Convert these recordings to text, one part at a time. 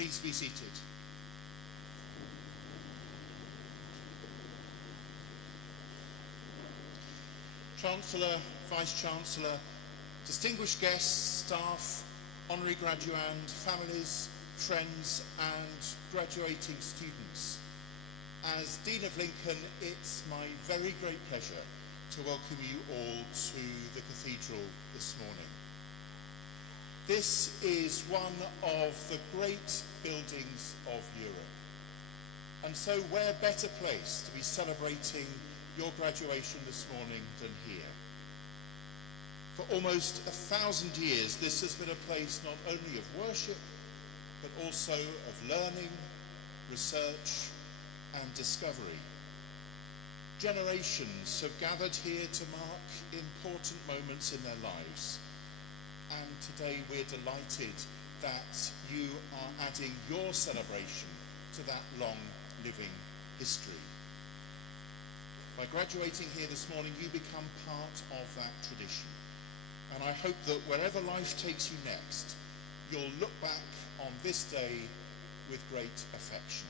Please be seated. Chancellor, Vice-Chancellor, distinguished guests, staff, honorary graduand, families, friends and graduating students. As Dean of Lincoln, it's my very great pleasure to welcome you all to the cathedral this morning. This is one of the great buildings of Europe, and so where better place to be celebrating your graduation this morning than here. For almost 1,000 years, this has been a place not only of worship, but also of learning, research, and discovery. Generations have gathered here to mark important moments in their lives, and today we're delighted that you are adding your celebration to that long living history. By graduating here this morning, you become part of that tradition, and I hope that wherever life takes you next, you'll look back on this day with great affection.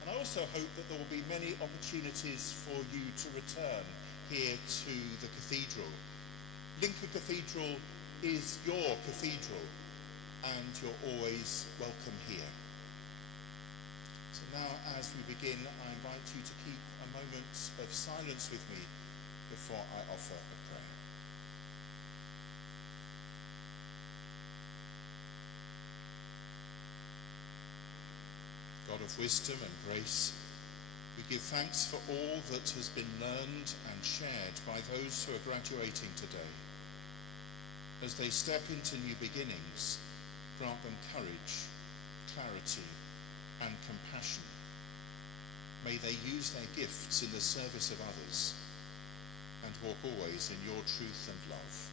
And I also hope that there will be many opportunities for you to return here to the cathedral. Lincoln Cathedral is your cathedral, and you're always welcome here. So now, as we begin, I invite you to keep a moment of silence with me before I offer a prayer. God of wisdom and grace, we give thanks for all that has been learned and shared by those who are graduating today. As they step into new beginnings, grant them courage, clarity, and compassion. May they use their gifts in the service of others and walk always in your truth and love.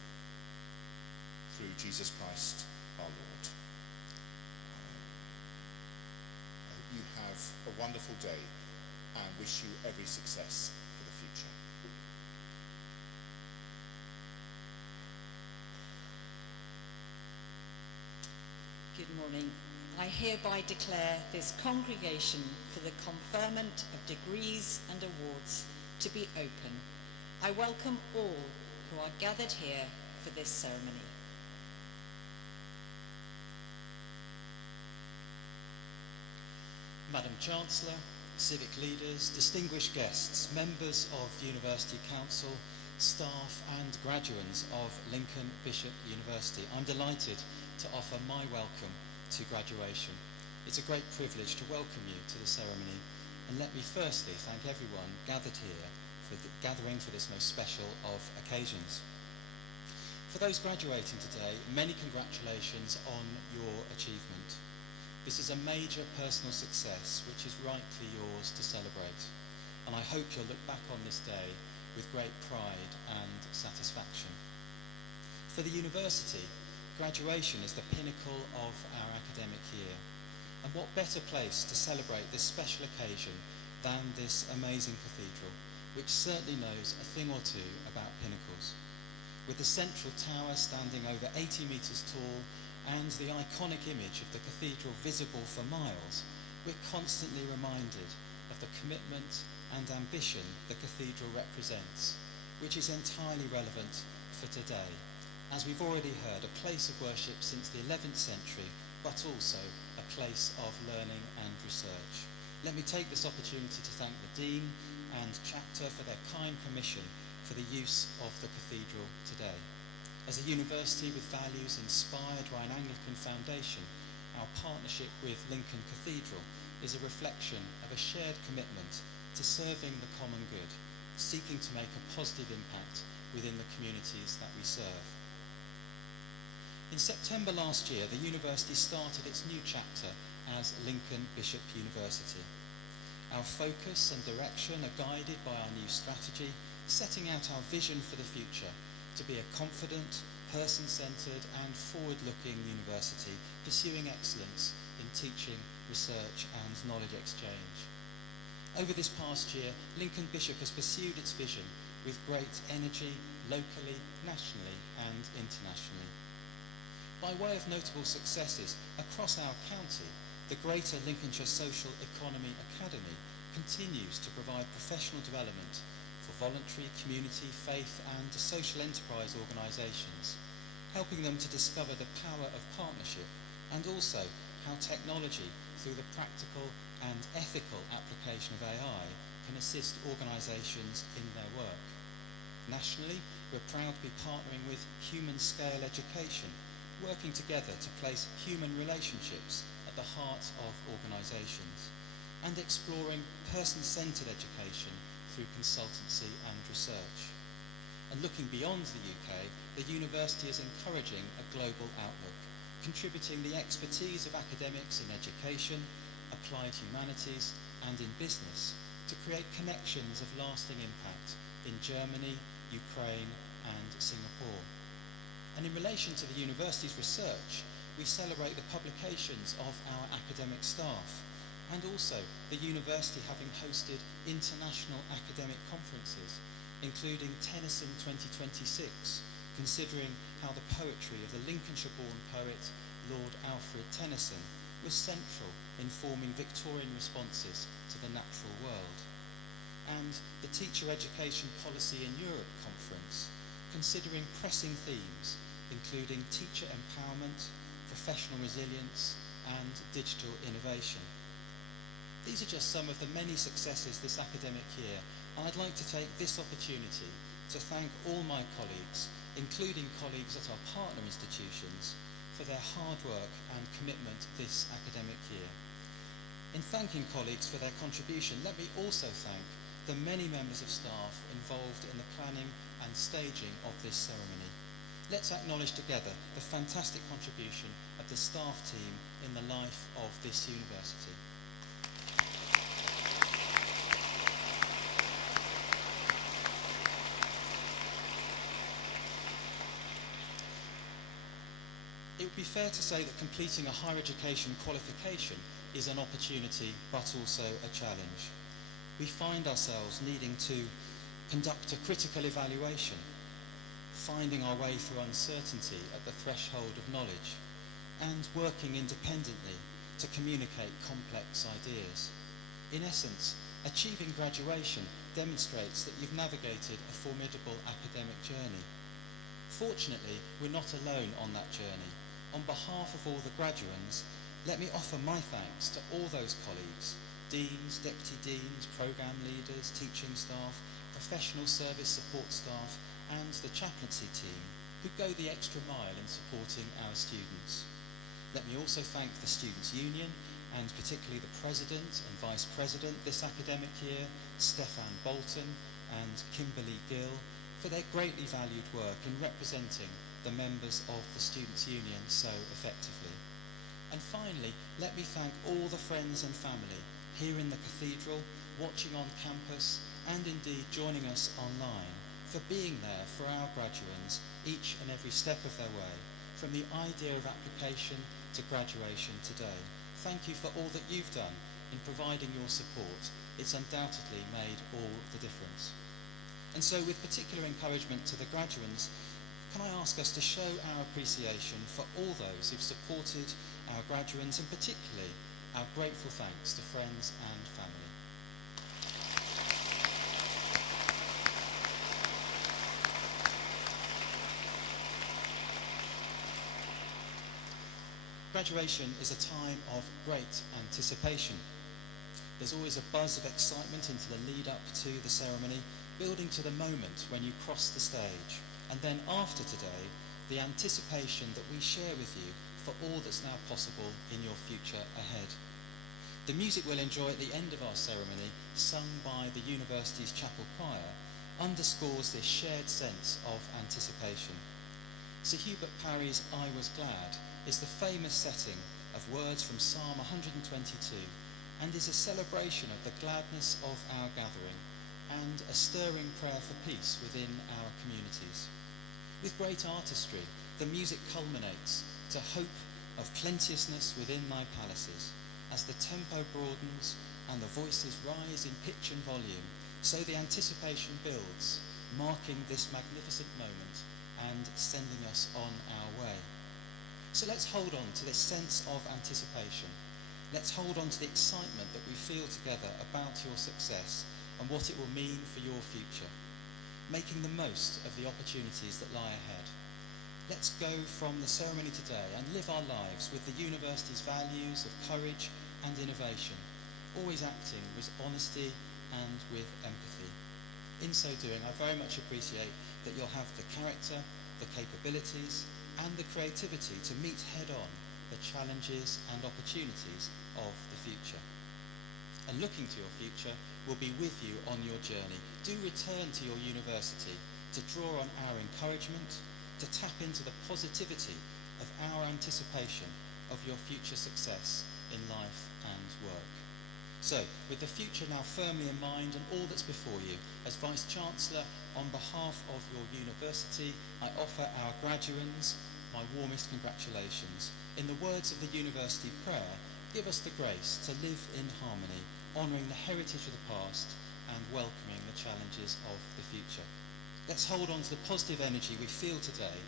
Through Jesus Christ our Lord. I hope you have a wonderful day and wish you every success for the future. Good morning. I hereby declare this congregation for the conferment of degrees and awards to be open. I welcome all who are gathered here for this ceremony. Madam Chancellor, civic leaders, distinguished guests, members of University Council, staff and graduands of Lincoln Bishop University, I'm delighted to offer my welcome to graduation. It's a great privilege to welcome you to the ceremony, and let me firstly thank everyone gathered here for gathering for this most special of occasions. For those graduating today, many congratulations on your achievement. This is a major personal success which is rightly yours to celebrate, and I hope you'll look back on this day with great pride and satisfaction. For the university, graduation is the pinnacle of our academic year, and what better place to celebrate this special occasion than this amazing cathedral, which certainly knows a thing or two about pinnacles. With the central tower standing over 80 metres tall and the iconic image of the cathedral visible for miles, we're constantly reminded of the commitment and ambition the cathedral represents, which is entirely relevant for today. As we've already heard, a place of worship since the 11th century, but also a place of learning and research. Let me take this opportunity to thank the Dean and Chapter for their kind permission for the use of the cathedral today. As a university with values inspired by an Anglican foundation, our partnership with Lincoln Cathedral is a reflection of a shared commitment to serving the common good, seeking to make a positive impact within the communities that we serve. In September last year, the university started its new chapter as Lincoln Bishop University. Our focus and direction are guided by our new strategy, setting out our vision for the future to be a confident, person-centred and forward-looking university, pursuing excellence in teaching, research and knowledge exchange. Over this past year, Lincoln Bishop has pursued its vision with great energy, locally, nationally and internationally. By way of notable successes across our county, the Greater Lincolnshire Social Economy Academy continues to provide professional development for voluntary, community, faith and social enterprise organisations, helping them to discover the power of partnership and also how technology, through the practical and ethical application of AI, can assist organisations in their work. Nationally, we're proud to be partnering with Human Scale Education, working together to place human relationships at the heart of organisations, and exploring person-centred education through consultancy and research. And looking beyond the UK, the university is encouraging a global outlook, contributing the expertise of academics in education, applied humanities and in business to create connections of lasting impact in Germany, Ukraine and Singapore. And in relation to the university's research, we celebrate the publications of our academic staff and also the university having hosted international academic conferences, including Tennyson 2026, considering how the poetry of the Lincolnshire-born poet Lord Alfred Tennyson was central in forming Victorian responses to the natural world. And the Teacher Education Policy in Europe conference, considering pressing themes including teacher empowerment, professional resilience and digital innovation. These are just some of the many successes this academic year, and I'd like to take this opportunity to thank all my colleagues, including colleagues at our partner institutions, for their hard work and commitment this academic year. In thanking colleagues for their contribution, let me also thank the many members of staff involved in the planning and staging of this ceremony. Let's acknowledge together the fantastic contribution of the staff team in the life of this university. It would be fair to say that completing a higher education qualification is an opportunity but also a challenge. We find ourselves needing to conduct a critical evaluation, finding our way through uncertainty at the threshold of knowledge, and working independently to communicate complex ideas. In essence, achieving graduation demonstrates that you've navigated a formidable academic journey. Fortunately, we're not alone on that journey. On behalf of all the graduands, let me offer my thanks to all those colleagues, deans, deputy deans, programme leaders, teaching staff, professional service support staff, and the chaplaincy team who go the extra mile in supporting our students. Let me also thank the Students' Union, and particularly the President and Vice President this academic year, Stefan Bolton and Kimberly Gill, for their greatly valued work in representing the members of the Students' Union so effectively. And finally, let me thank all the friends and family here in the Cathedral, watching on campus, and indeed joining us online, for being there for our graduands each and every step of their way, from the idea of application to graduation today. Thank you for all that you've done in providing your support. It's undoubtedly made all the difference. And so, with particular encouragement to the graduands, can I ask us to show our appreciation for all those who've supported our graduands, and particularly our grateful thanks to friends and family. Graduation is a time of great anticipation. There's always a buzz of excitement into the lead up to the ceremony, building to the moment when you cross the stage. And then after today, the anticipation that we share with you for all that's now possible in your future ahead. The music we'll enjoy at the end of our ceremony, sung by the university's chapel choir, underscores this shared sense of anticipation. Sir Hubert Parry's I Was Glad is the famous setting of words from Psalm 122 and is a celebration of the gladness of our gathering and a stirring prayer for peace within our communities. With great artistry, the music culminates to hope of plenteousness within thy palaces, as the tempo broadens and the voices rise in pitch and volume, so the anticipation builds, marking this magnificent moment and sending us on our way. So let's hold on to this sense of anticipation. Let's hold on to the excitement that we feel together about your success and what it will mean for your future, making the most of the opportunities that lie ahead. Let's go from the ceremony today and live our lives with the university's values of courage and innovation, always acting with honesty and with empathy. In so doing, I very much appreciate that you'll have the character, the capabilities, and the creativity to meet head-on the challenges and opportunities of the future. And looking to your future, we'll be with you on your journey. Do return to your university to draw on our encouragement, to tap into the positivity of our anticipation of your future success in life and work. So, with the future now firmly in mind and all that's before you, as Vice-Chancellor, on behalf of your university, I offer our graduands my warmest congratulations. In the words of the university prayer, give us the grace to live in harmony, honouring the heritage of the past and welcoming the challenges of the future. Let's hold on to the positive energy we feel today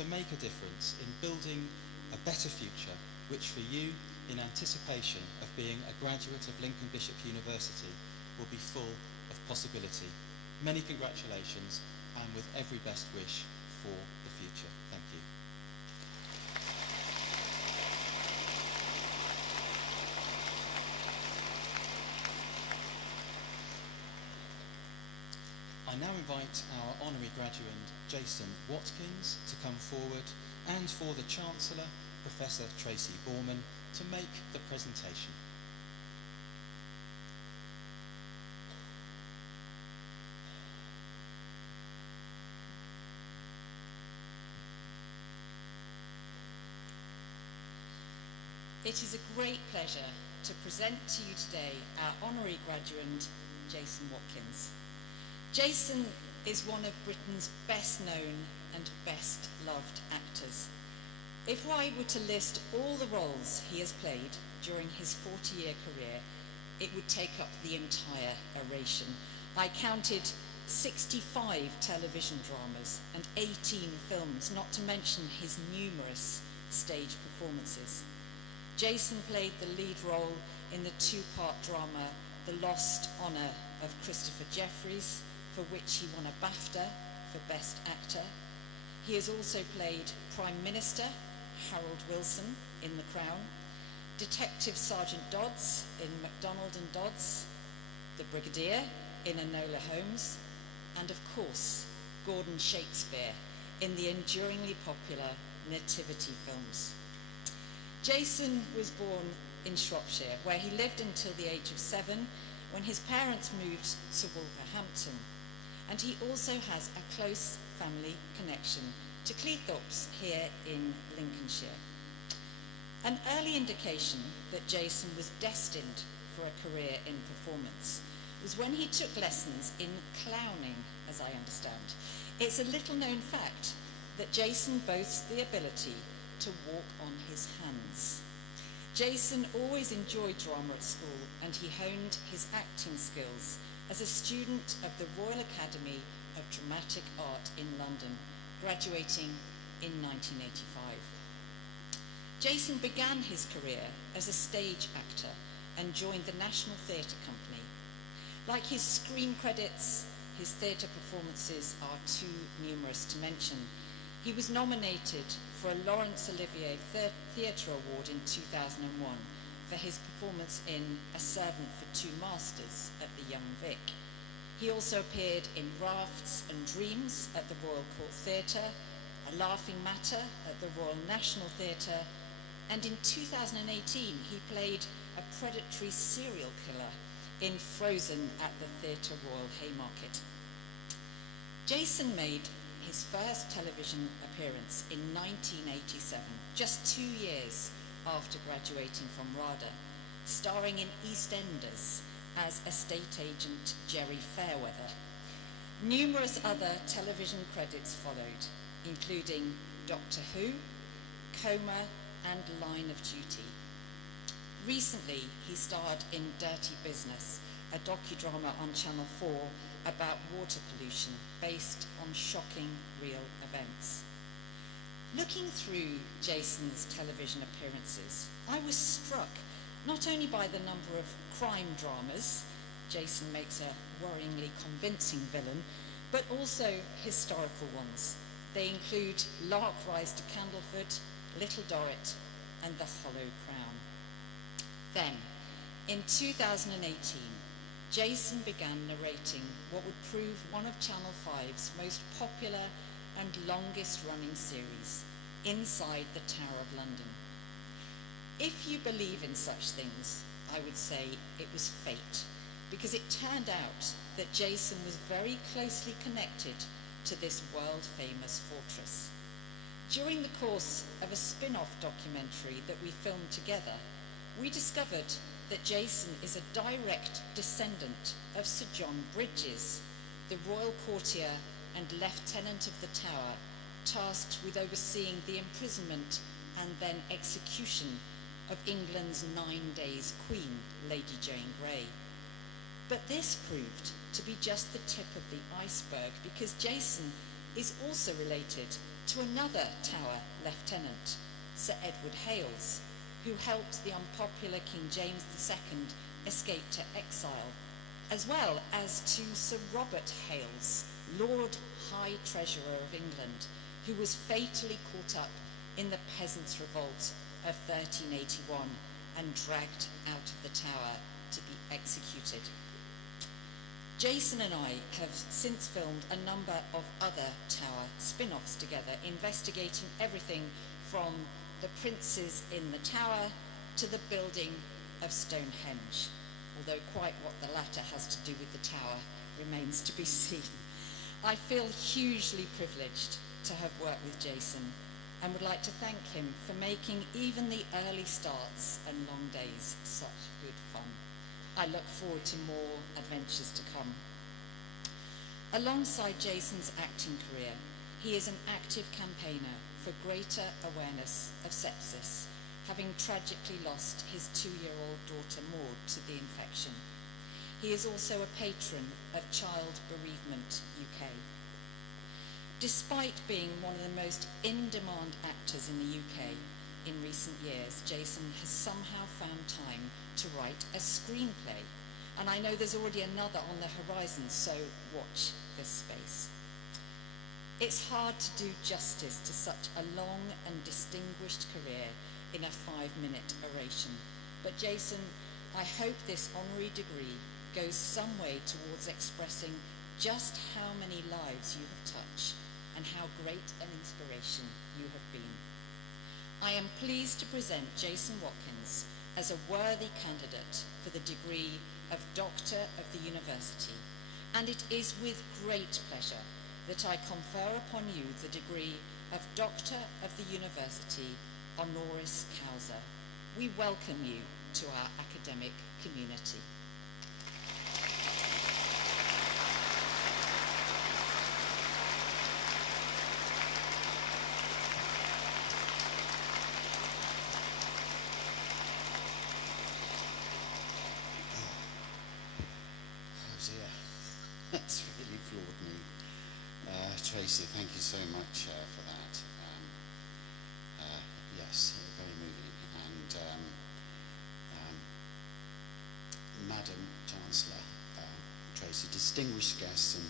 to make a difference in building a better future, which for you, in anticipation of being a graduate of Lincoln Bishop University, will be full of possibility. Many congratulations, and with every best wish for the future. Thank you. I now invite our honorary graduate, Jason Watkins, to come forward, and for the Chancellor, Professor Tracy Borman, to make the presentation. It is a great pleasure to present to you today our honorary graduate, Jason Watkins. Jason is one of Britain's best known and best loved actors. If I were to list all the roles he has played during his 40-year career, it would take up the entire oration. I counted 65 television dramas and 18 films, not to mention his numerous stage performances. Jason played the lead role in the two-part drama The Lost Honour of Christopher Jeffries, for which he won a BAFTA for Best Actor. He has also played Prime Minister Harold Wilson in The Crown, Detective Sergeant Dodds in MacDonald and Dodds, the Brigadier in Enola Holmes, and of course, Gordon Shakespeare in the enduringly popular Nativity films. Jason was born in Shropshire, where he lived until the age of 7, when his parents moved to Wolverhampton. And he also has a close family connection to Cleethorpes here in Lincolnshire. An early indication that Jason was destined for a career in performance was when he took lessons in clowning, as I understand. It's a little known fact that Jason boasts the ability to walk on his hands. Jason always enjoyed drama at school, and he honed his acting skills as a student of the Royal Academy of Dramatic Art in London, graduating in 1985. Jason began his career as a stage actor and joined the National Theatre Company. Like his screen credits, his theatre performances are too numerous to mention. He was nominated for a Laurence Olivier Theatre Award in 2001 for his performance in A Servant for Two Masters at the Young Vic. He also appeared in Rafts and Dreams at the Royal Court Theatre, A Laughing Matter at the Royal National Theatre, and in 2018 he played a predatory serial killer in Frozen at the Theatre Royal Haymarket. Jason made his first television appearance in 1987, just 2 years after graduating from RADA, starring in EastEnders as estate agent Jerry Fairweather. Numerous other television credits followed, including Doctor Who, Coma, and Line of Duty. Recently, he starred in Dirty Business, a docudrama on Channel 4 about water pollution based on shocking real events. Looking through Jason's television appearances, I was struck not only by the number of crime dramas, Jason makes a worryingly convincing villain, but also historical ones. They include Lark Rise to Candleford, Little Dorrit, and The Hollow Crown. Then, in 2018, Jason began narrating what would prove one of Channel 5's most popular and longest running series, Inside the Tower of London. If you believe in such things, I would say it was fate, because it turned out that Jason was very closely connected to this world-famous fortress. During the course of a spin-off documentary that we filmed together, we discovered that Jason is a direct descendant of Sir John Bridges, the royal courtier and lieutenant of the Tower, tasked with overseeing the imprisonment and then execution of England's 9 days Queen, Lady Jane Grey. But this proved to be just the tip of the iceberg, because Jason is also related to another Tower lieutenant, Sir Edward Hales, who helped the unpopular King James II escape to exile, as well as to Sir Robert Hales, Lord High Treasurer of England, who was fatally caught up in the Peasants' Revolt of 1381 and dragged out of the Tower to be executed. Jason and I have since filmed a number of other Tower spin-offs together, investigating everything from the princes in the Tower to the building of Stonehenge, although quite what the latter has to do with the Tower remains to be seen. I feel hugely privileged to have worked with Jason and would like to thank him for making even the early starts and long days such good fun. I look forward to more adventures to come. Alongside Jason's acting career, he is an active campaigner for greater awareness of sepsis, having tragically lost his 2-year-old daughter Maud to the infection. He is also a patron of Child Bereavement UK. Despite being one of the most in-demand actors in the UK in recent years, Jason has somehow found time to write a screenplay. And I know there's already another on the horizon, so watch this space. It's hard to do justice to such a long and distinguished career in a 5-minute oration. But Jason, I hope this honorary degree goes some way towards expressing just how many lives you have touched and how great an inspiration you have been. I am pleased to present Jason Watkins as a worthy candidate for the degree of Doctor of the University, and it is with great pleasure that I confer upon you the degree of Doctor of the University honoris causa. We welcome you to our academic community. That's really floored me. Tracy, thank you so much for that. Yes, very moving. And Madam Chancellor, Tracy, distinguished guests and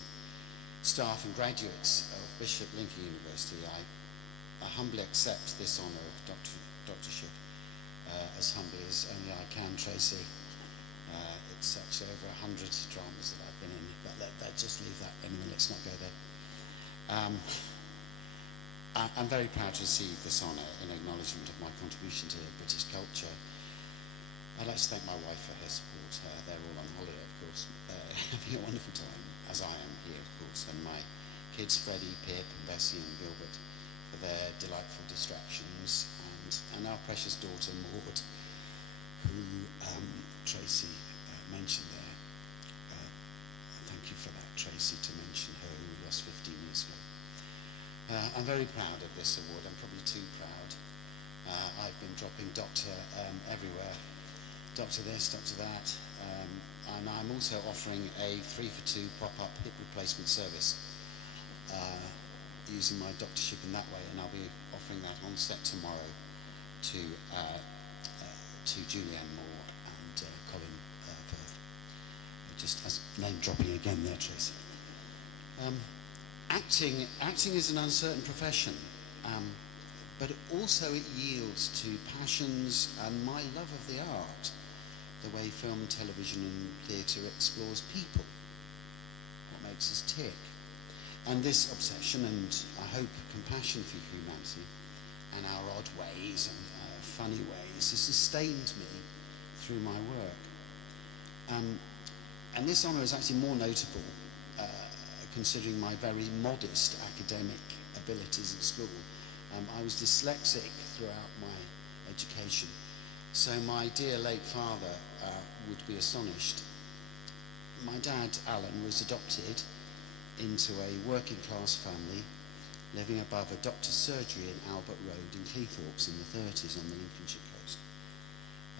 staff and graduates of Bishop Lincoln University, I humbly accept this honour of doctorship as humbly as only I can, Tracy. It's such over 100 dramas that I've been in, but let's just leave that. Anyway, let's not go there. I'm very proud to receive this honour in acknowledgement of my contribution to British culture. I'd like to thank my wife for her support. They're all on holiday, of course, having a wonderful time, as I am here, of course, and my kids, Freddie, Pip, and Bessie, and Gilbert, for their delightful distractions, and our precious daughter, Maud, who Tracy mentioned there. Thank you for that, Tracy, to mention her, who we lost 15 years ago. I'm very proud of this award. I'm probably too proud. I've been dropping doctor everywhere. Doctor this, doctor that. And I'm also offering a 3-for-2 pop-up hip replacement service. using my doctorship in that way, and I'll be offering that on set tomorrow to Julianne Moore and Colin Firth. Just as name dropping again there, Tracy. Acting is an uncertain profession, but also it yields to passions and my love of the art, the way film, television and theatre explores people, what makes us tick. And this obsession and, I hope, compassion for humanity and our odd ways and funny ways has sustained me through my work. And this honour is actually more notable considering my very modest academic abilities at school. I was dyslexic throughout my education, so my dear late father would be astonished. My dad, Alan, was adopted into a working class family living above a doctor's surgery in Albert Road in Cleethorpes in the 30s on the Lincolnshire coast.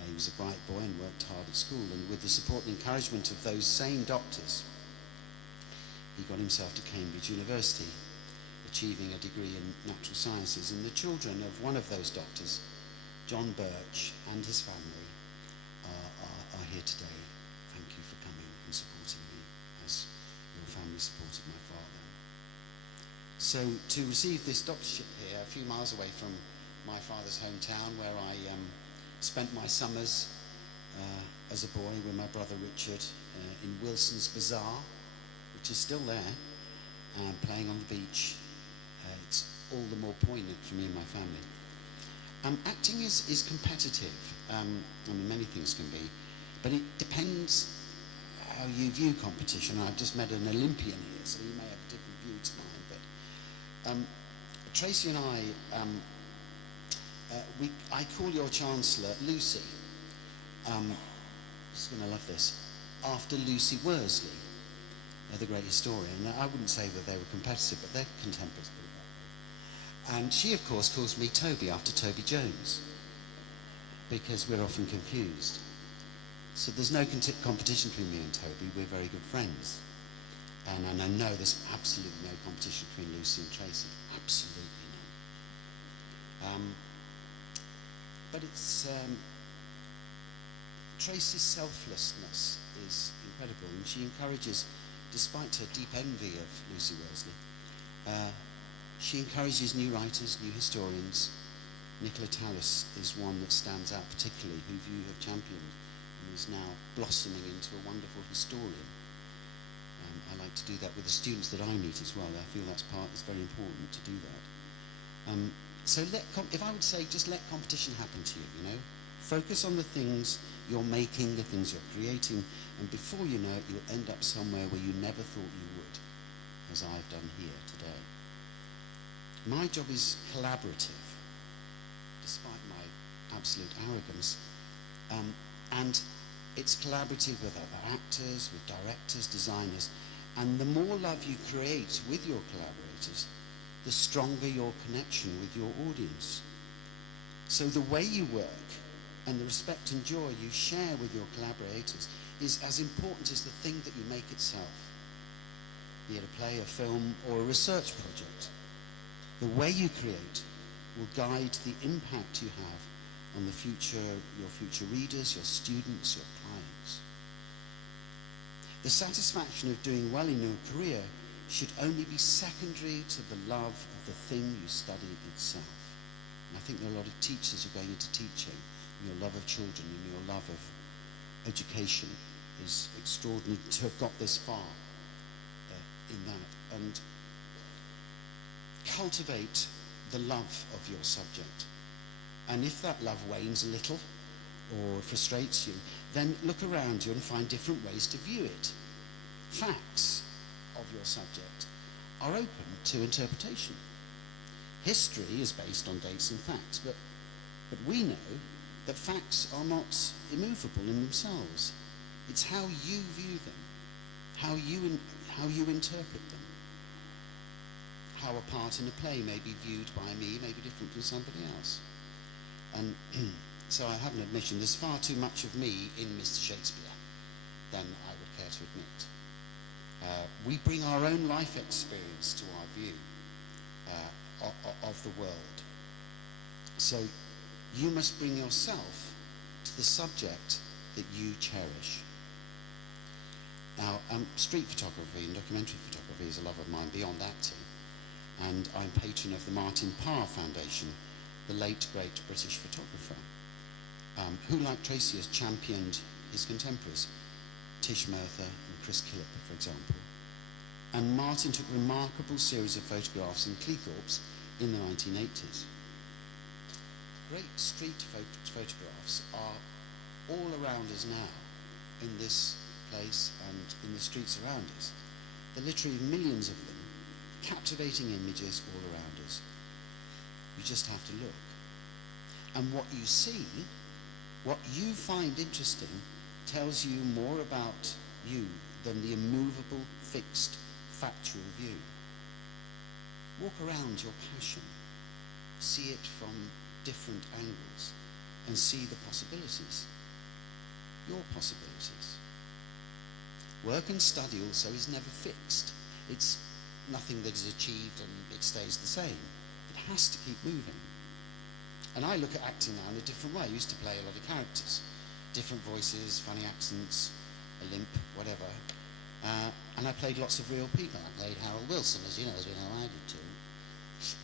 He was a bright boy and worked hard at school, and with the support and encouragement of those same doctors, he got himself to Cambridge University, achieving a degree in natural sciences. And the children of one of those doctors, John Birch, and his family are here today. Thank you for coming and supporting me as your family supported my father. So to receive this doctorship here, a few miles away from my father's hometown, where I spent my summers as a boy with my brother Richard in Wilson's Bazaar, which is still there, playing on the beach. It's all the more poignant for me and my family. Acting is competitive. I mean, many things can be, but it depends how you view competition. I've just met an Olympian here, so you may have a different view to mine, but Tracy and I call your Chancellor Lucy. She's going to love this. After Lucy Worsley, the great historian. Now, I wouldn't say that they were competitive, but they're contemporaries. And she, of course, calls me Toby after Toby Jones, because we're often confused. So there's no competition between me and Toby. We're very good friends. And I know there's absolutely no competition between Lucy and Tracy. Absolutely none. But it's Tracy's selflessness is incredible, and she encourages, despite her deep envy of Lucy Worsley, she encourages new writers, new historians. Nicola Tallis is one that stands out particularly, who you have championed and is now blossoming into a wonderful historian. I like to do that with the students that I meet as well. I feel it's very important to do that. So if I would say, just let competition happen to you, you know. Focus on the things you're making, the things you're creating, and before you know it, you'll end up somewhere where you never thought you would, as I've done here today. My job is collaborative, despite my absolute arrogance, and it's collaborative with other actors, with directors, designers, and the more love you create with your collaborators, the stronger your connection with your audience. So the way you work and the respect and joy you share with your collaborators is as important as the thing that you make itself, be it a play, a film, or a research project. The way you create will guide the impact you have on your future readers, your students, your clients. The satisfaction of doing well in your career should only be secondary to the love of the thing you study itself. And I think there are a lot of teachers who are going into teaching, and your love of children and your love of education is extraordinary to have got this far in that. And cultivate the love of your subject. And if that love wanes a little or frustrates you, then look around you and find different ways to view it. Facts of your subject are open to interpretation. History is based on dates and facts, but we know that facts are not immovable in themselves. It's how you view them, how you interpret them. How a part in a play may be viewed by me may be different from somebody else. And so I have an admission, there's far too much of me in Mr. Shakespeare than I would care to admit. We bring our own life experience to our view. of the world. So you must bring yourself to the subject that you cherish. Now, street photography and documentary photography is a love of mine beyond acting, and I'm patron of the Martin Parr Foundation, the late great British photographer, who, like Tracy, has championed his contemporaries, Tish Merthyr and Chris Killip, for example. And Martin took a remarkable series of photographs in Cleethorpes in the 1980s. Great street photographs are all around us now, in this place and in the streets around us. There are literally millions of them, captivating images all around us. You just have to look. And what you see, what you find interesting, tells you more about you than the immovable, fixed, factual view. Walk around your passion, see it from different angles, and see the possibilities, your possibilities. Work and study also is never fixed. It's nothing that is achieved and it stays the same. It has to keep moving. And I look at acting now in a different way. I used to play a lot of characters, different voices, funny accents, a limp, whatever. And I played lots of real people. I played Harold Wilson, as you know, as we know I did too.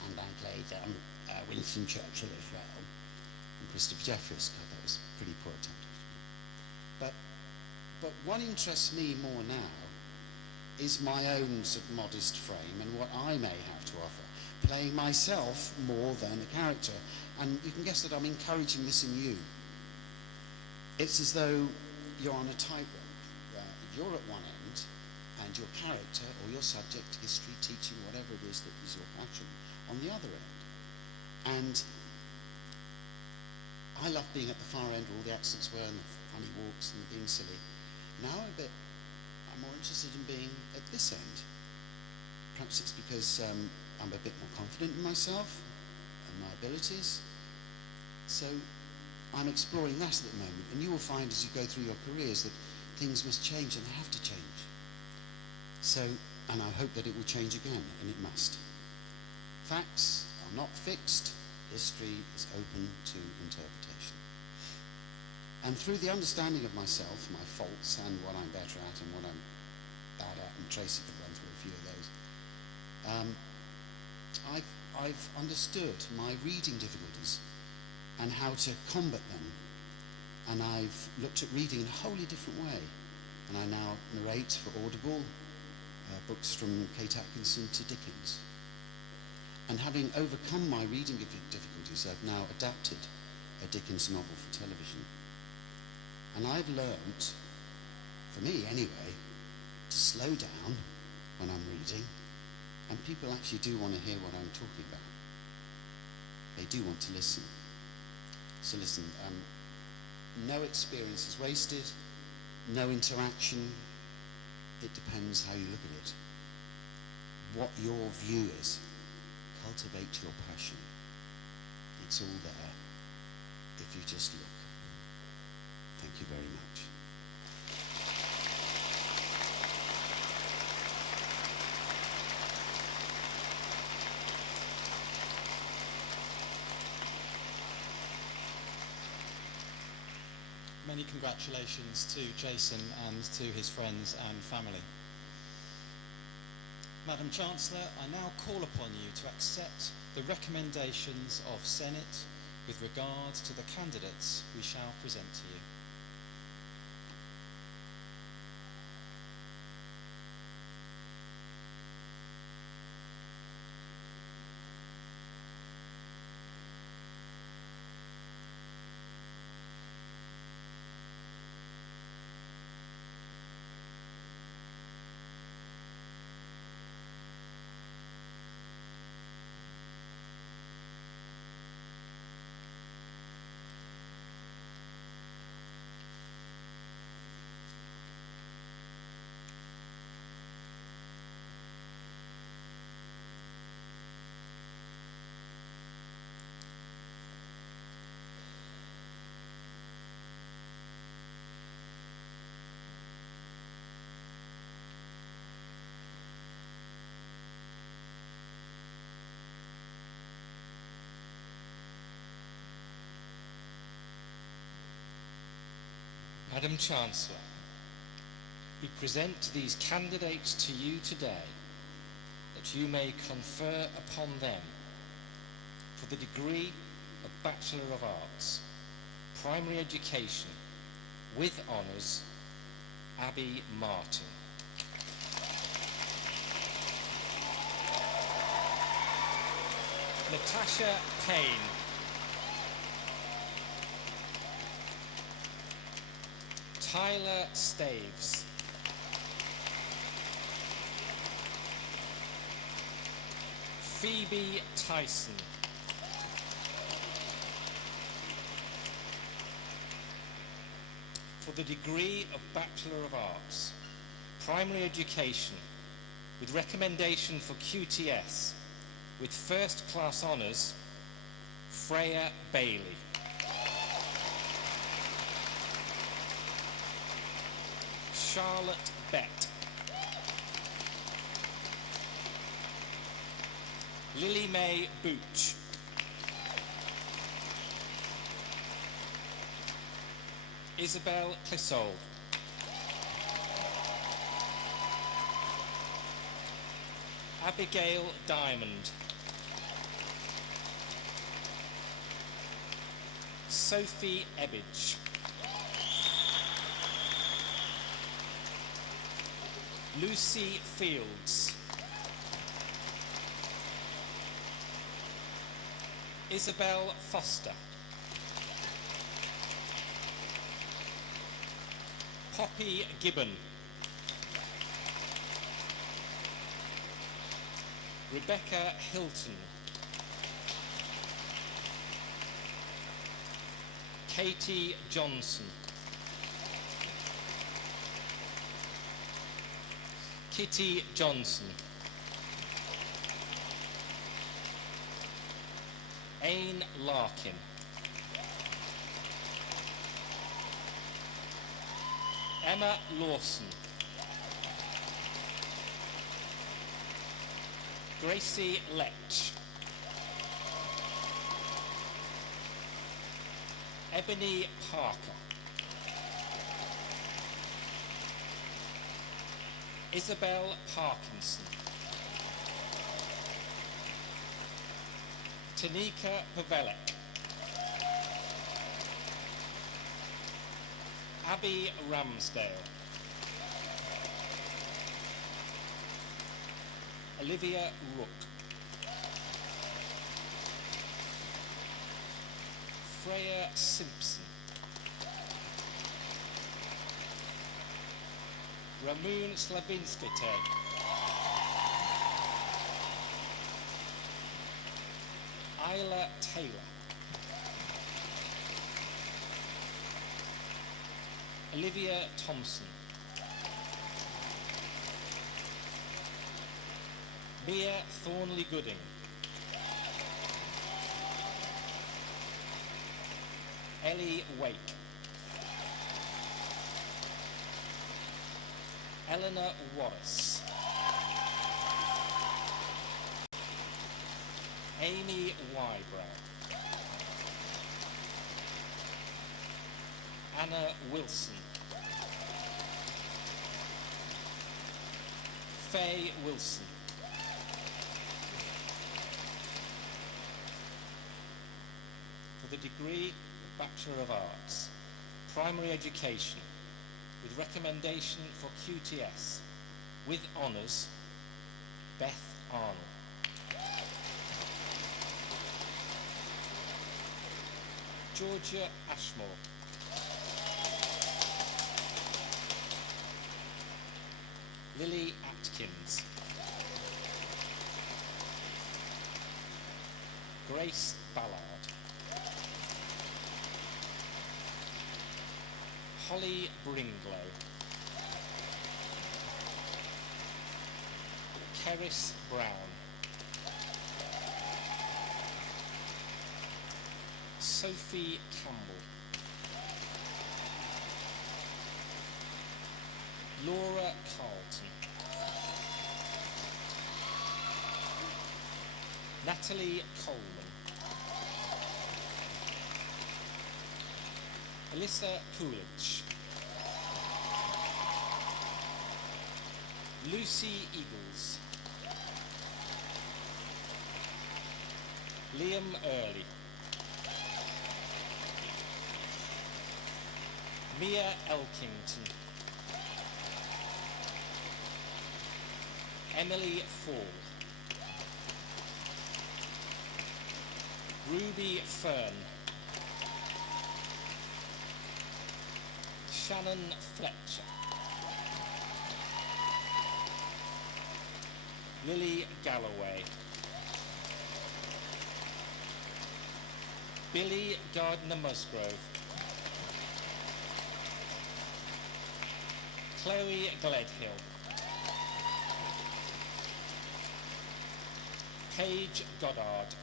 And I played Winston Churchill as well. And Christopher Jeffries. God, that was a pretty poor attempt. But what interests me more now is my own sort of modest frame and what I may have to offer, playing myself more than a character. And you can guess that I'm encouraging this in you. It's as though you're on a tightrope where you're at one end and your character or your subject, history, teaching, whatever it is that is your passion, on the other end. And I love being at the far end where all the accents were and the funny walks and the being silly. Now I'm more interested in being at this end. Perhaps it's because I'm a bit more confident in myself and my abilities. So I'm exploring that at the moment, and you will find as you go through your careers that things must change, and they have to change. So, and I hope that it will change again, and it must. Facts are not fixed. History is open to interpretation. And through the understanding of myself, my faults, and what I'm better at and what I'm bad at, and Tracy could run through a few of those, I've understood my reading difficulties and how to combat them. And I've looked at reading in a wholly different way. And I now narrate for Audible books from Kate Atkinson to Dickens. And having overcome my reading difficulties, I've now adapted a Dickens novel for television. And I've learnt, for me anyway, to slow down when I'm reading, and people actually do want to hear what I'm talking about. They do want to listen. So listen, no experience is wasted, no interaction. It depends how you look at it. What your view is. Cultivate your passion. It's all there if you just look. Thank you very much. Many congratulations to Jason and to his friends and family. Madam Chancellor, I now call upon you to accept the recommendations of Senate with regard to the candidates we shall present to you. Madam Chancellor, we present these candidates to you today that you may confer upon them for the degree of Bachelor of Arts, Primary Education, with honours, Abby Martin. Natasha Payne. Tyler Staves. Phoebe Tyson. For the degree of Bachelor of Arts, Primary Education, with recommendation for QTS, with first class honours, Freya Bailey. Charlotte Bett. Lily Mae Booch. Isabel Clissold. Abigail Diamond. Sophie Ebbidge. Lucy Fields. Isabel Foster. Poppy Gibbon. Rebecca Hilton. Katie Johnson. Kitty Johnson. Aine Larkin. Emma Lawson. Gracie Lech. Ebony Parker. Isabel Parkinson. Tanika Pavelek. Abby Ramsdale. Olivia Rook. Freya Simpson. Ramoon Slavinsky-Tay. Isla Taylor. Olivia Thompson. Mia Thornley Gooding. Ellie Wake. Eleanor Wallace. Amy Wybrow. Anna Wilson. Faye Wilson. For the degree of Bachelor of Arts, Primary Education, with recommendation for QTS, with honours, Beth Arnold. Georgia Ashmore. Lily Atkins. Grace Ballard. Holly Bringlow. Keris Brown. Sophie Campbell. Laura Carlton. Natalie Coleman. Alyssa Coolidge. Lucy Eagles, Liam Early, Mia Elkington, Emily Fall, Ruby Fern, Shannon Fletcher, Lily Galloway, Billy Gardner Musgrove, Chloe Gledhill, Paige Goddard,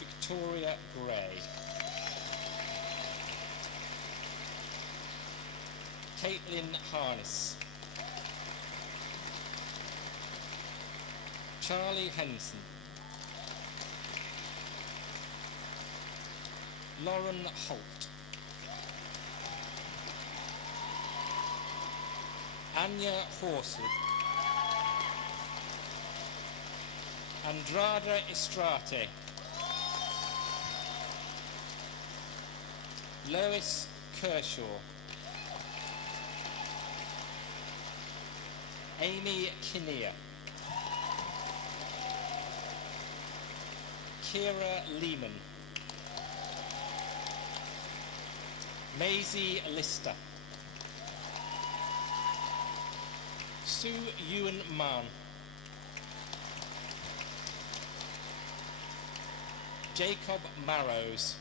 Victoria Gray, Caitlin Harness, Charlie Henson, Lauren Holt, Anya Horsley, Andrada Estrate, Lois Kershaw, Amy Kinnear, Kira Lehman, Maisie Lister, Sue Ewan Mann, Jacob Marrows,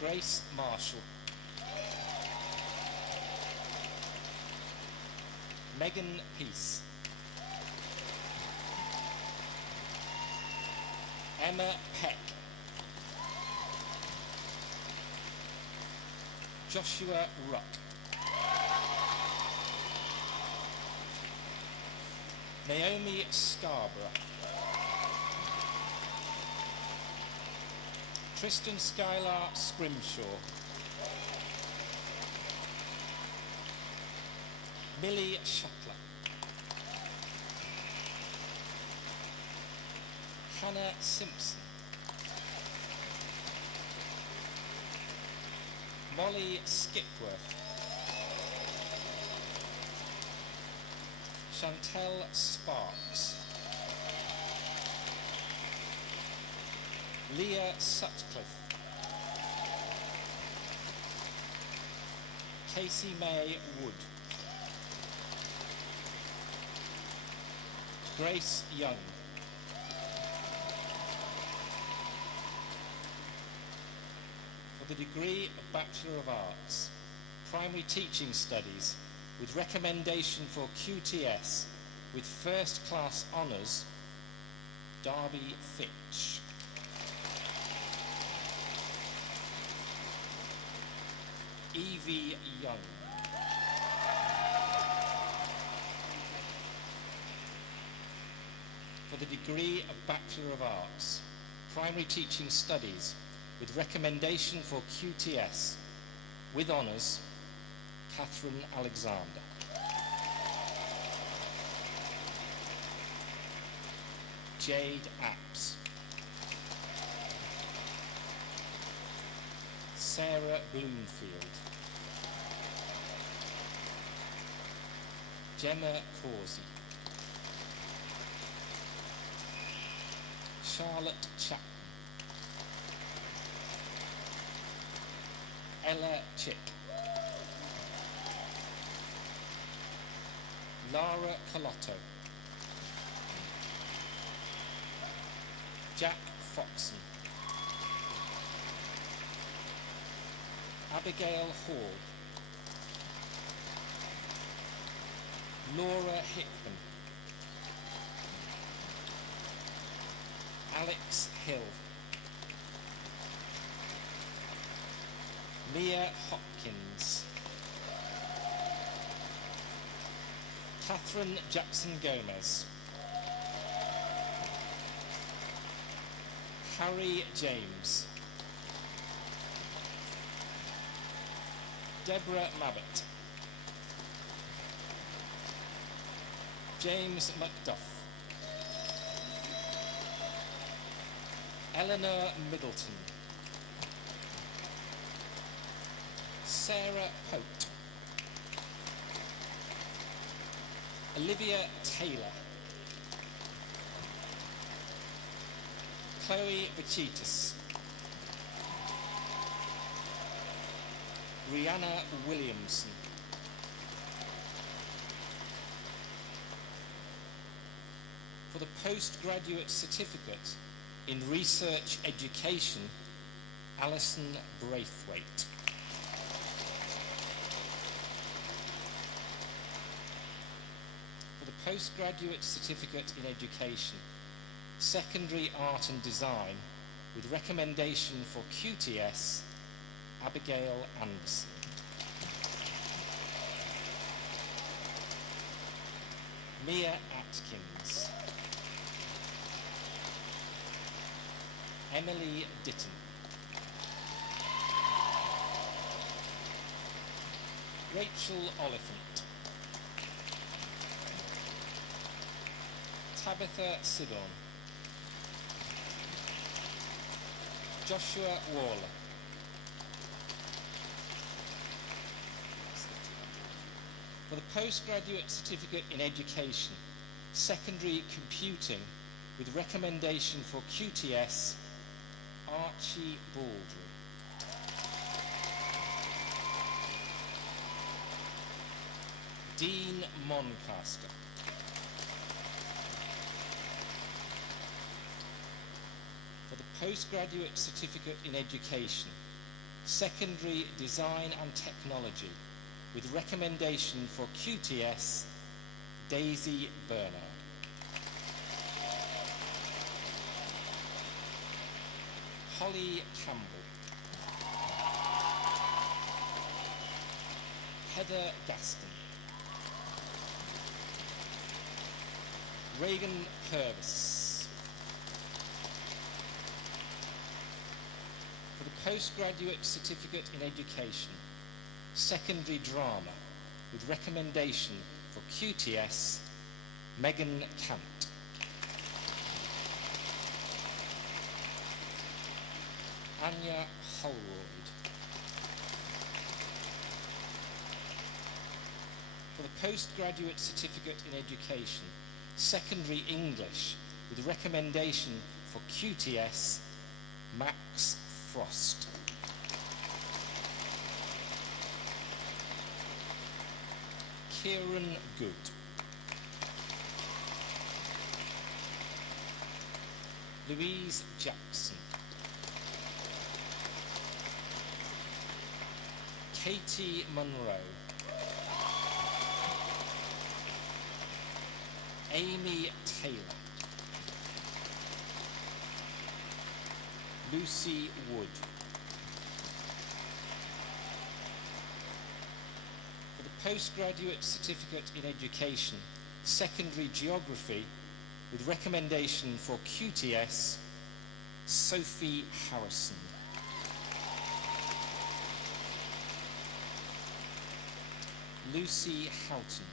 Grace Marshall, Megan Peace, Emma Peck, Joshua Ruck, Naomi Scarborough, Tristan Skylar Scrimshaw, Millie Shuttler, Hannah Simpson, Molly Skipworth, Chantel Sparks, Leah Sutcliffe, Casey May Wood, Grace Young, for the degree of Bachelor of Arts, Primary Teaching Studies, with recommendation for QTS, with first class honours, Darby Fitch. Evie Young. For the degree of Bachelor of Arts, Primary Teaching Studies, with recommendation for QTS, with honours, Catherine Alexander. Jade Apps. Sarah Bloomfield. Gemma Causey. Charlotte Chapman. Ella Chick. Lara Colotto. Jack Foxon. Abigail Hall. Laura Hickman. Alex Hill. Mia Hopkins. Catherine Jackson Gomez. Harry James. Deborah Mabbott, James Macduff, Eleanor Middleton, Sarah Pote, Olivia Taylor, Chloe Bachitis, Rihanna Williamson, for the postgraduate certificate in research education, Alison Braithwaite. For the postgraduate certificate in education, secondary art and design, with recommendation for QTS, Abigail Anderson. Mia Atkins, Emily Ditton, Rachel Oliphant, Tabitha Sidon, Joshua Waller, for the postgraduate certificate in education, secondary computing, with recommendation for QTS, Archie Baldry. Dean Moncaster. For the postgraduate certificate in education, secondary design and technology, with recommendation for QTS, Daisy Bernard. Holly Campbell, Heather Gaston, Reagan Purvis. For the postgraduate certificate in education, secondary drama, with recommendation for QTS, Megan Cant. Anya Holroyd. For the postgraduate certificate in education, secondary English, with recommendation for QTS, Max Frost. Kieran Good. Louise Jackson. Katie Munro. Amy Taylor. Lucy Wood. For the postgraduate certificate in education, secondary geography, with recommendation for QTS, Sophie Harrison. Lucy Houghton.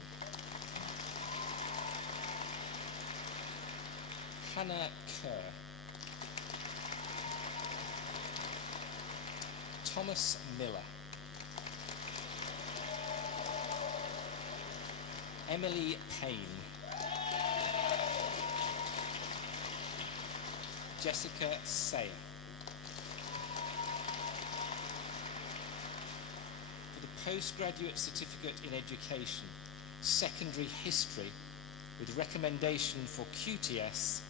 Hannah Kerr. Thomas Miller. Emily Payne. Jessica Sayer. For the postgraduate certificate in education, secondary history, with recommendation for QTS,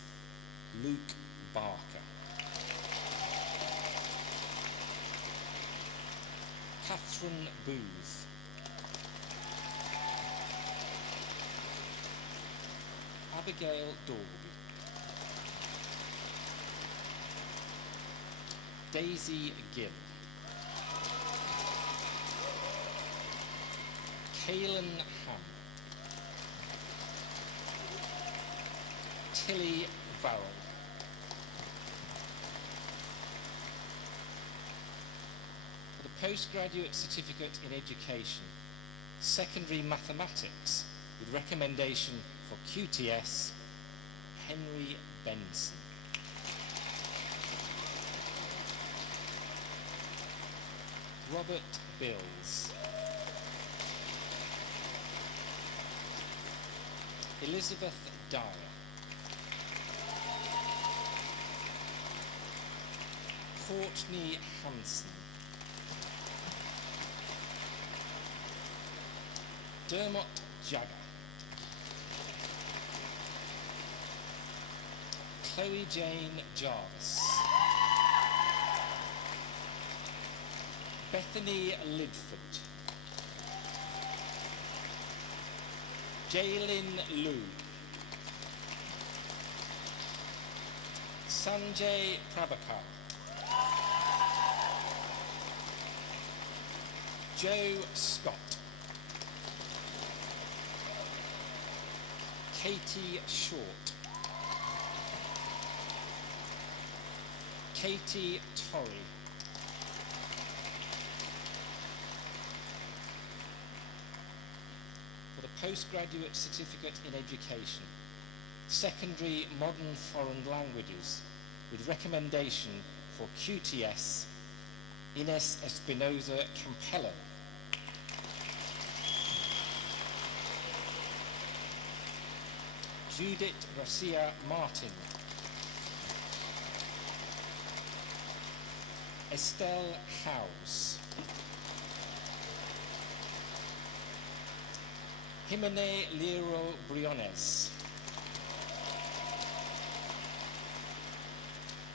Luke Barker. Catherine Booth. Abigail Dalby. Daisy Gibb. Kaylin Ham. Tilly Farrell. For the postgraduate certificate in education, secondary mathematics, with recommendation for QTS, Henry Benson. Robert Bills. Elizabeth Dyer. Courtney Hanson. Dermot Jagger. Chloe Jane Jarvis. Bethany Lidford. Jaylin Liu. Sanjay Prabhakar. Joe Scott. Katie Short. Katie Torrey. For the postgraduate certificate in education, secondary modern foreign languages, with recommendation for QTS, Ines Espinoza Campello. Judith Garcia Martin. Estelle Howes. Jimene Liro Briones.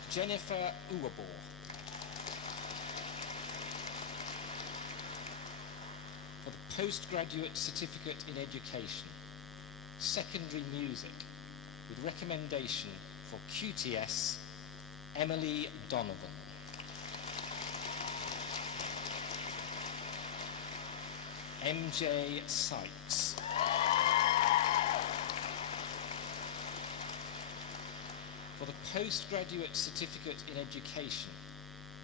Jennifer Uwabor. For the postgraduate certificate in education, secondary music, with recommendation for QTS, Emily Donovan. MJ Sykes. For the postgraduate certificate in education,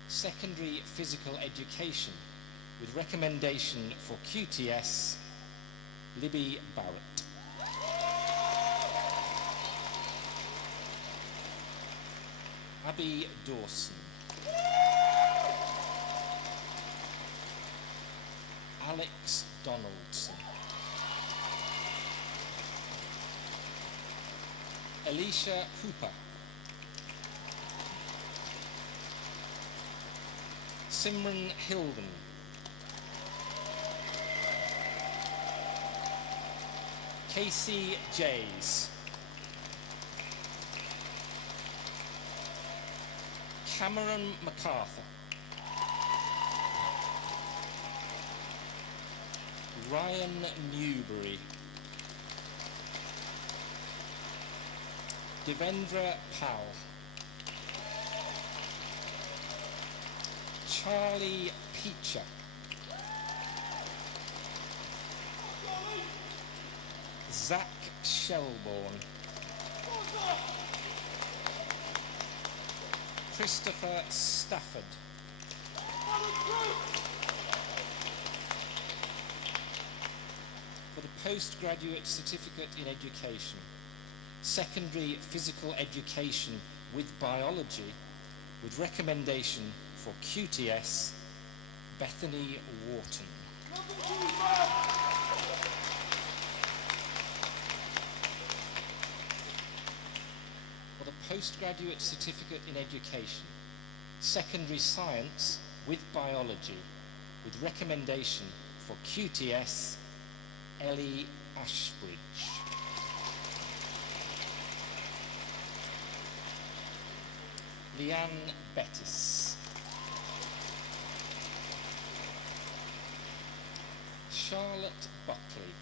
secondary physical education, with recommendation for QTS, Libby Barrett. Abby Dawson. Alex Donaldson. Alicia Hooper. Simran Hilden. Casey Jays. Cameron MacArthur. Ryan Newbury. Devendra Powell. Charlie Peacher. Zach Shelbourne. Christopher Stafford. For the postgraduate certificate in education, secondary physical education with biology, with recommendation for QTS, Bethany Wharton. For the postgraduate certificate in education, secondary science with biology, with recommendation for QTS, Ellie Ashbridge. Leanne Bettis. Charlotte Buckley.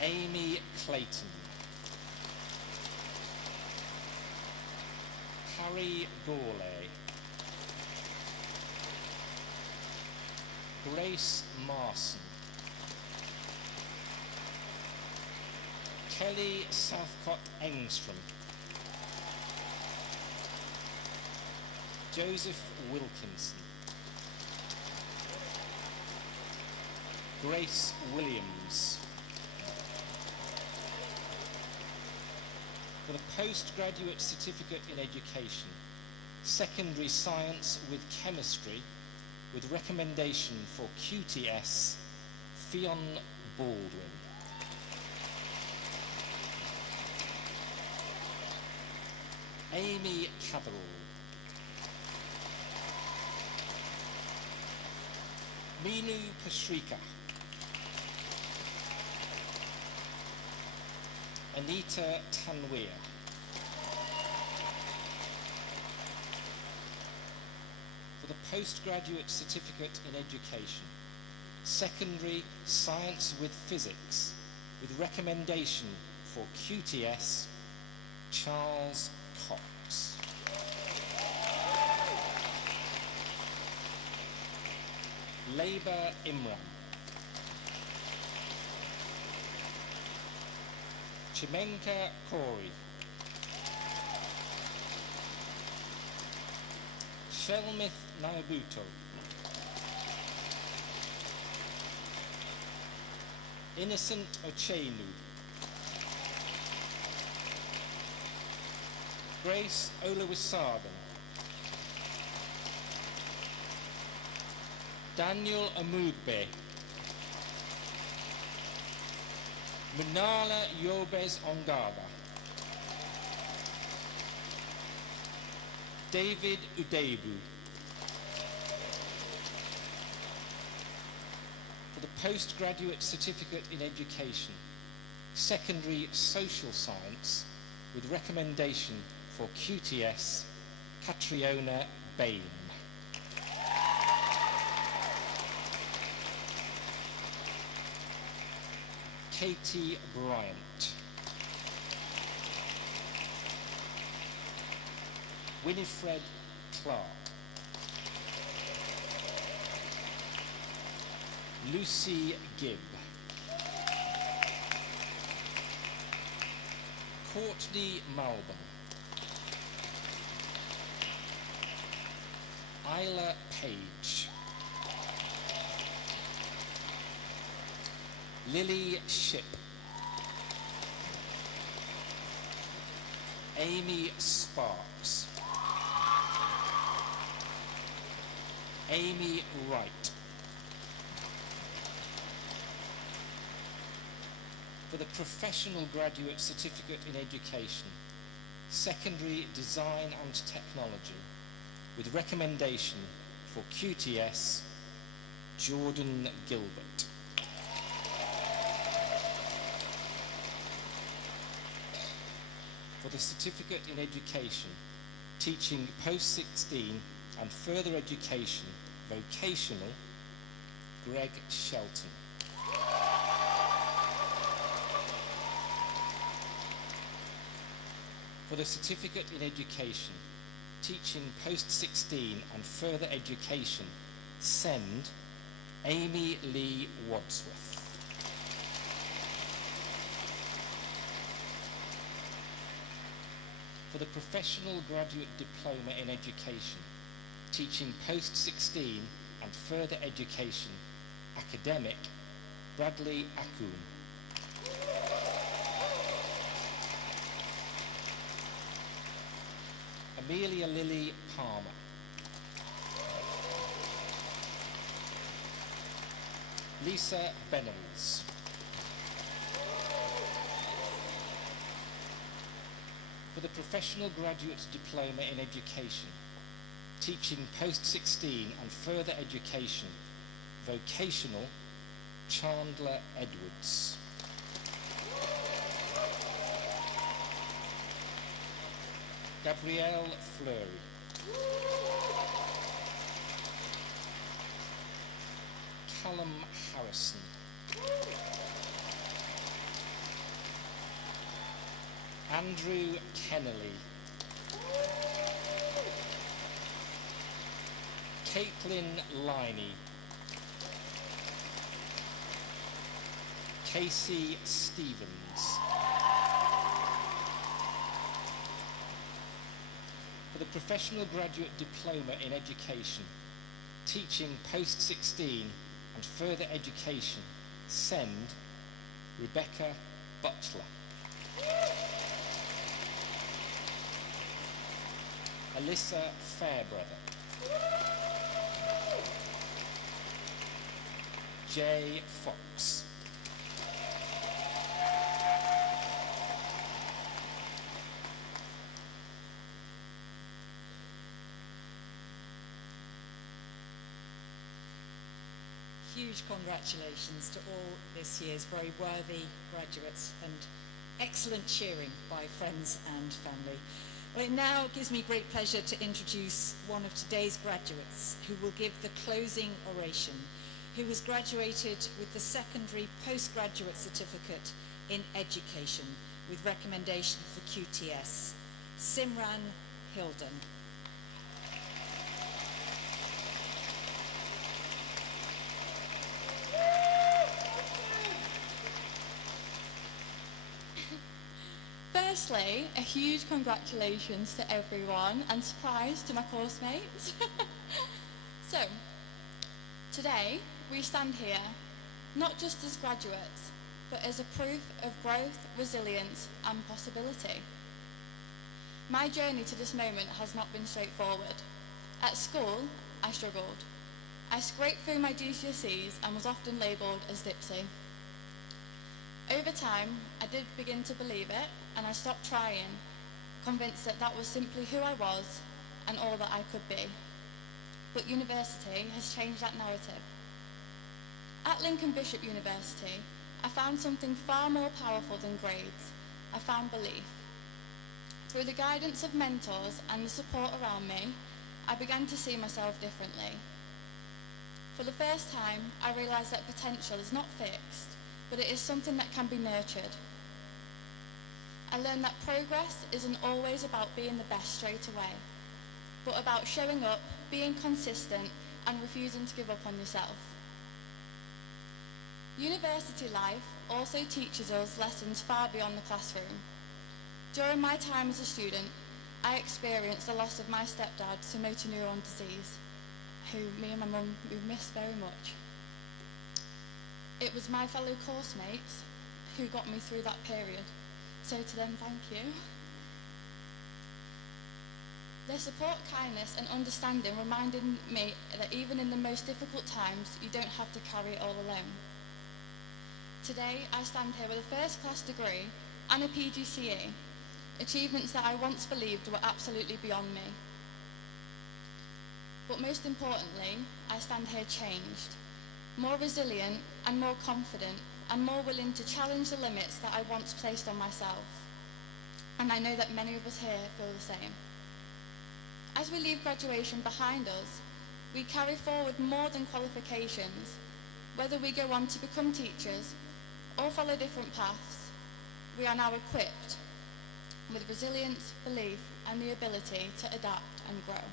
Amy Clayton. Harry Gourlay. Grace Marson. Kelly Southcott Engstrom. Joseph Wilkinson, Grace Williams. For the postgraduate certificate in education, secondary science with chemistry, with recommendation for QTS, Fionn Baldwin. Amy Catherall. Minu Pasrika. Anita Tanweer. For the postgraduate certificate in education, secondary science with physics, with recommendation for QTS, Charles Cox. Labour Imran. Chimenka Corey. Shelmith Naibuto. Innocent Ochenu. Grace Oluwasegun. Daniel Amugbe. Munala Yobes Ongaba. David Udebu. For the postgraduate certificate in education, secondary social science with recommendation for QTS, Catriona Bain. Katie Bryant. Winifred Clark. Lucy Gibb. Courtney Malbon. Isla Page. Lily Ship. Amy Sparks. Amy Wright. For the Professional Graduate Certificate in Education, Secondary Design and Technology, with recommendation for QTS, Jordan Gilbert. For the Certificate in Education, Teaching Post-16 and Further Education, Vocational, Greg Shelton. For the Certificate in Education, Teaching Post-16 and Further Education, SEND, Amy Lee Wadsworth. For the Professional Graduate Diploma in Education, Teaching Post-16 and Further Education, Academic, Bradley Akun. Amelia Lily Palmer. Lisa Benels. For the Professional Graduate Diploma in Education, Teaching Post-16 and Further Education, Vocational, Chandler Edwards. Gabrielle Fleury. Callum Harrison. Andrew Kennelly. Caitlin Liney. Casey Stevens. For the Professional Graduate Diploma in Education, Teaching Post-16 and Further Education, SEND, Rebecca Butler. Alyssa Fairbrother. Jay Fox. Huge congratulations to all this year's very worthy graduates and excellent cheering by friends and family. Well, it now gives me great pleasure to introduce one of today's graduates who will give the closing oration, who has graduated with the secondary postgraduate certificate in education with recommendation for QTS, Simran Hilden. Firstly, a huge congratulations to everyone and surprise to my course mates. So, today we stand here not just as graduates, but as a proof of growth, resilience and possibility. My journey to this moment has not been straightforward. At school, I struggled. I scraped through my GCSEs and was often labelled as Dipsy. Over time, I did begin to believe it, and I stopped trying, convinced that that was simply who I was and all that I could be. But university has changed that narrative. At Lincoln Bishop University, I found something far more powerful than grades. I found belief. Through the guidance of mentors and the support around me, I began to see myself differently. For the first time, I realised that potential is not fixed, but it is something that can be nurtured. I learned that progress isn't always about being the best straight away, but about showing up, being consistent, and refusing to give up on yourself. University life also teaches us lessons far beyond the classroom. During my time as a student, I experienced the loss of my stepdad to motor neuron disease, who me and my mum we miss very much. It was my fellow course mates who got me through that period, so to them, thank you. Their support, kindness and understanding reminded me that even in the most difficult times, you don't have to carry it all alone. Today, I stand here with a first-class degree and a PGCE, achievements that I once believed were absolutely beyond me. But most importantly, I stand here changed, more resilient and more confident and more willing to challenge the limits that I once placed on myself. And I know that many of us here feel the same. As we leave graduation behind us, we carry forward more than qualifications. Whether we go on to become teachers or follow different paths, we are now equipped with resilience, belief and the ability to adapt and grow.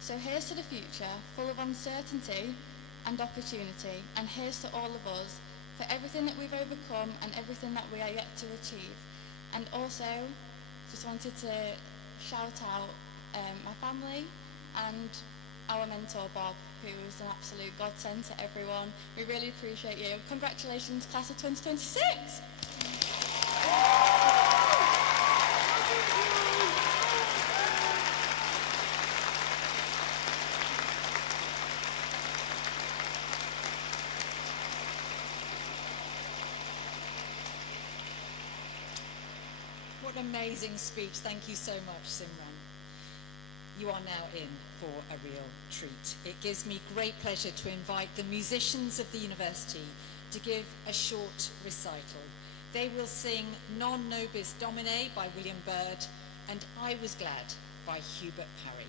So here's to the future, full of uncertainty and opportunity, and here's to all of us for everything that we've overcome and everything that we are yet to achieve. And also, just wanted to shout out my family and our mentor Bob, who was an absolute godsend to everyone. We really appreciate you. Congratulations, class of 2026! What an amazing speech. Thank you so much, Simran. You are now in for a real treat. It gives me great pleasure to invite the musicians of the university to give a short recital. They will sing Non Nobis Domine by William Byrd and I Was Glad by Hubert Parry.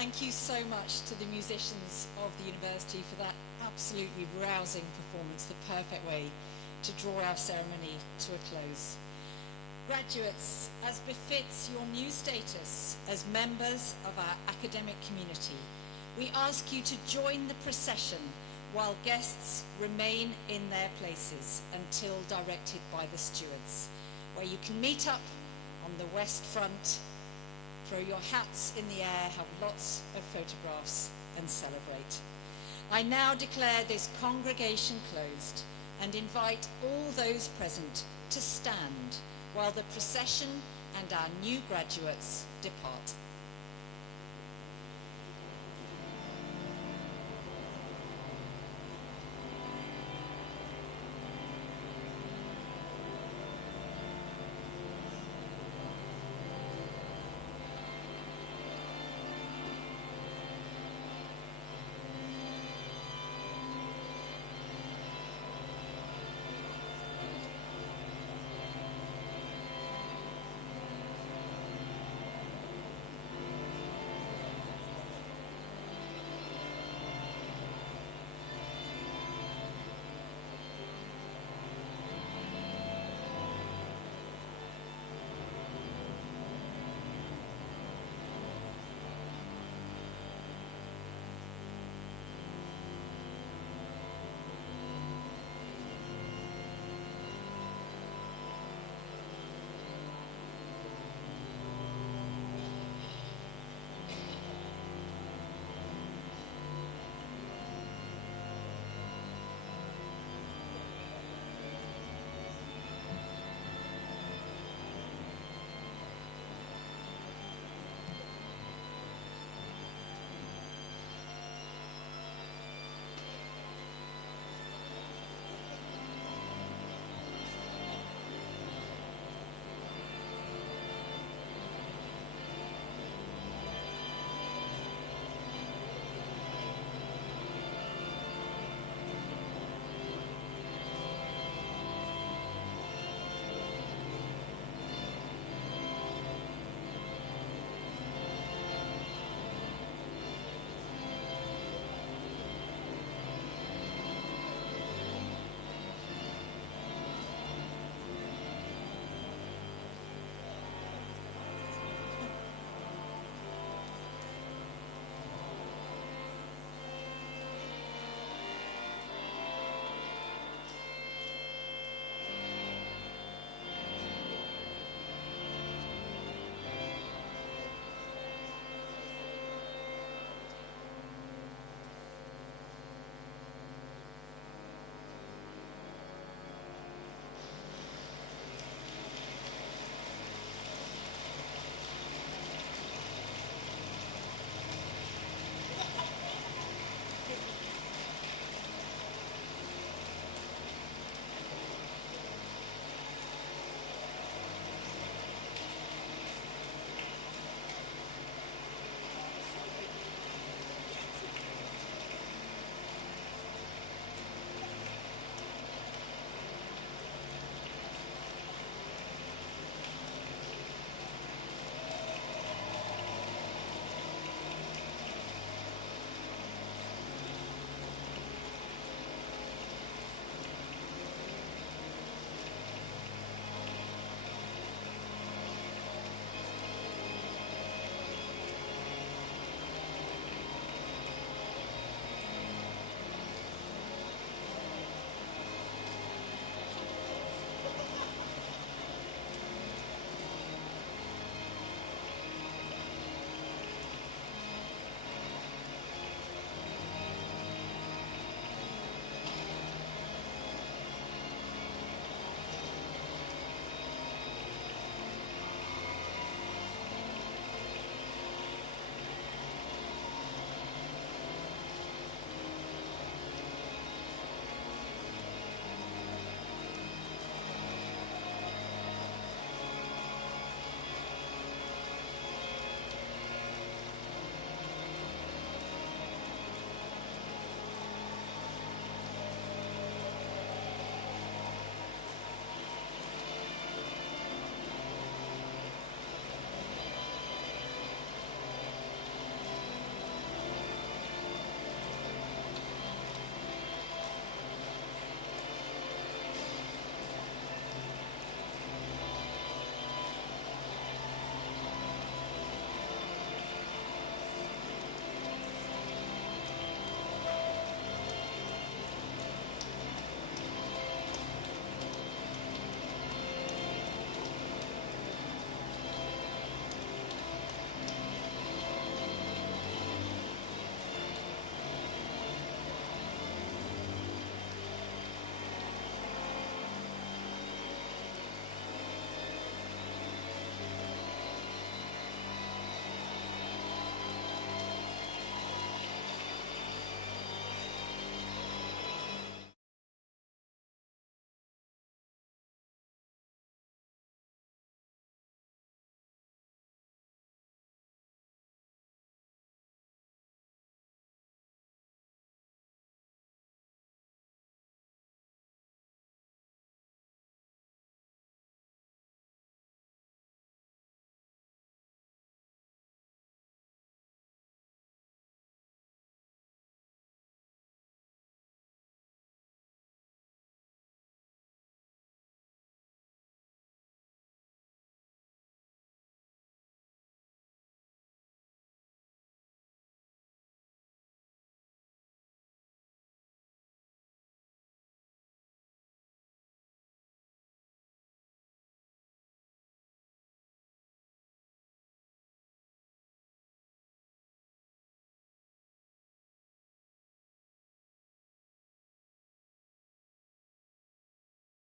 Thank you so much to the musicians of the university for that absolutely rousing performance, the perfect way to draw our ceremony to a close. Graduates, as befits your new status as members of our academic community, we ask you to join the procession while guests remain in their places until directed by the stewards, where you can meet up on the west front, throw your hats in the air, have lots of photographs and celebrate. I now declare this congregation closed and invite all those present to stand while the procession and our new graduates depart.